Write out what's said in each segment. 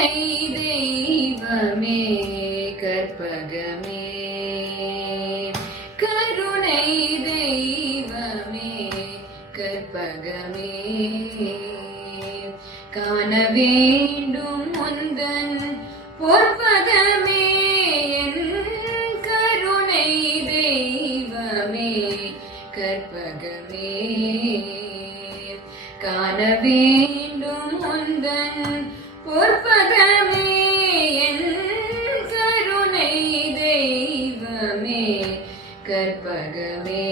கருணை தெய்வமே கற்பகமே கருணை தெய்வமே கற்பகமே காண வேண்டும் முந்தன் பொற்பதமே என் கருணை தெய்வமே கற்பகமே காண வேண்டும் முந்தன் பொற்பதமே என் கருணை தெய்வமே கற்பகமே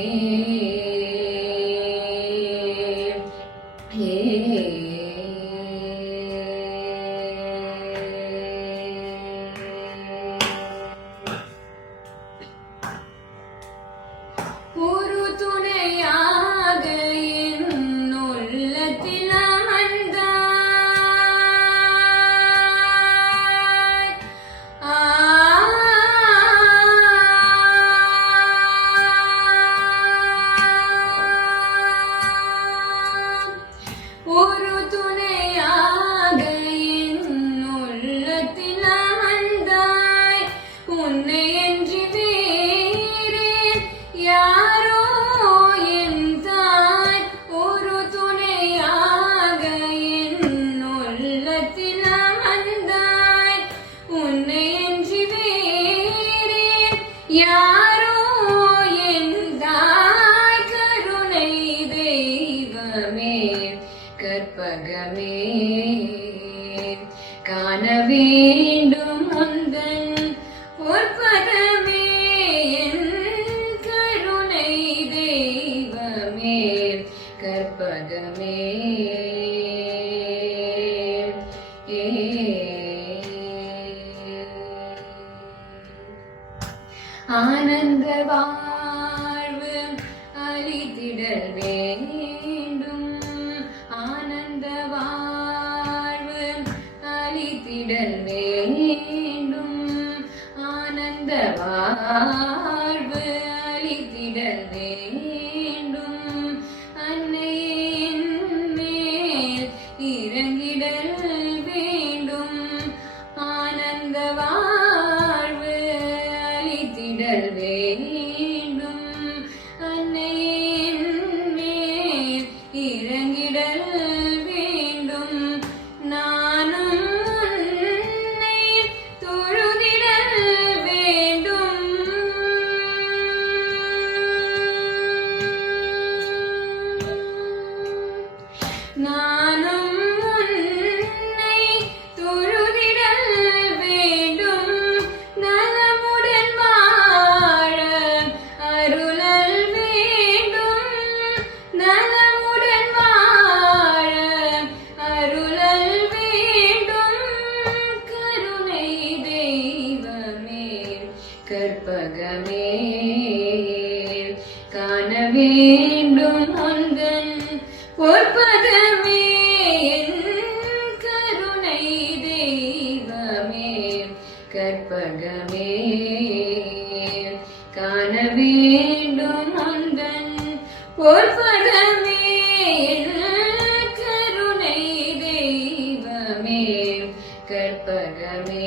ஒரு துணையாக என் உள்ளத்தில் அமர்ந்தாய். ஒரு துணையாக என் உள்ளத்தில் அமர்ந்தாய். உன்னை என்று வேறே யாரோ என் தாய். ஒரு துணையாக என் உள்ளத்தில் அமர்ந்தாய். உன்னை என்று வேறே யாரோ என் தாய். கருணை தெய்வமே கற்பகமே காண வேண்டும் முந்தன் பொற்பதமே என் கருணை தெய்வமே கற்பகமே ஆனந்த வாழ்வு அளித்திடல் வேண்டும். ஆனந்த வாழ்வு அளித்திடல் வேண்டும். ஆனந்த வாழ்வு அளித்திடல் வேண்டும். அன்னையின் மேல் இறங்கிடல் வேண்டும். ஆனந்த வாழ்வு அளித்திடல் வேண்டும். அன்னையின் மேல் இறங்கிடல் வேண்டும். நானும் உன்னை தொழுதிடல் வேண்டும். நானும் உன்னை தொழுதிடல் வேண்டும். நலமுடன் வாழ அருளல் வேண்டும். நலமுடன் வாழ அருளல் வேண்டும். கருணை தெய்வமே கற்பகமே காண வேண்டும் முந்தன் பொற்பதமே என் கருணை தெய்வமே கற்பகமே காண வேண்டும் முந்தன் பொற்பதமே என் கருணை தெய்வமே கற்பகமே.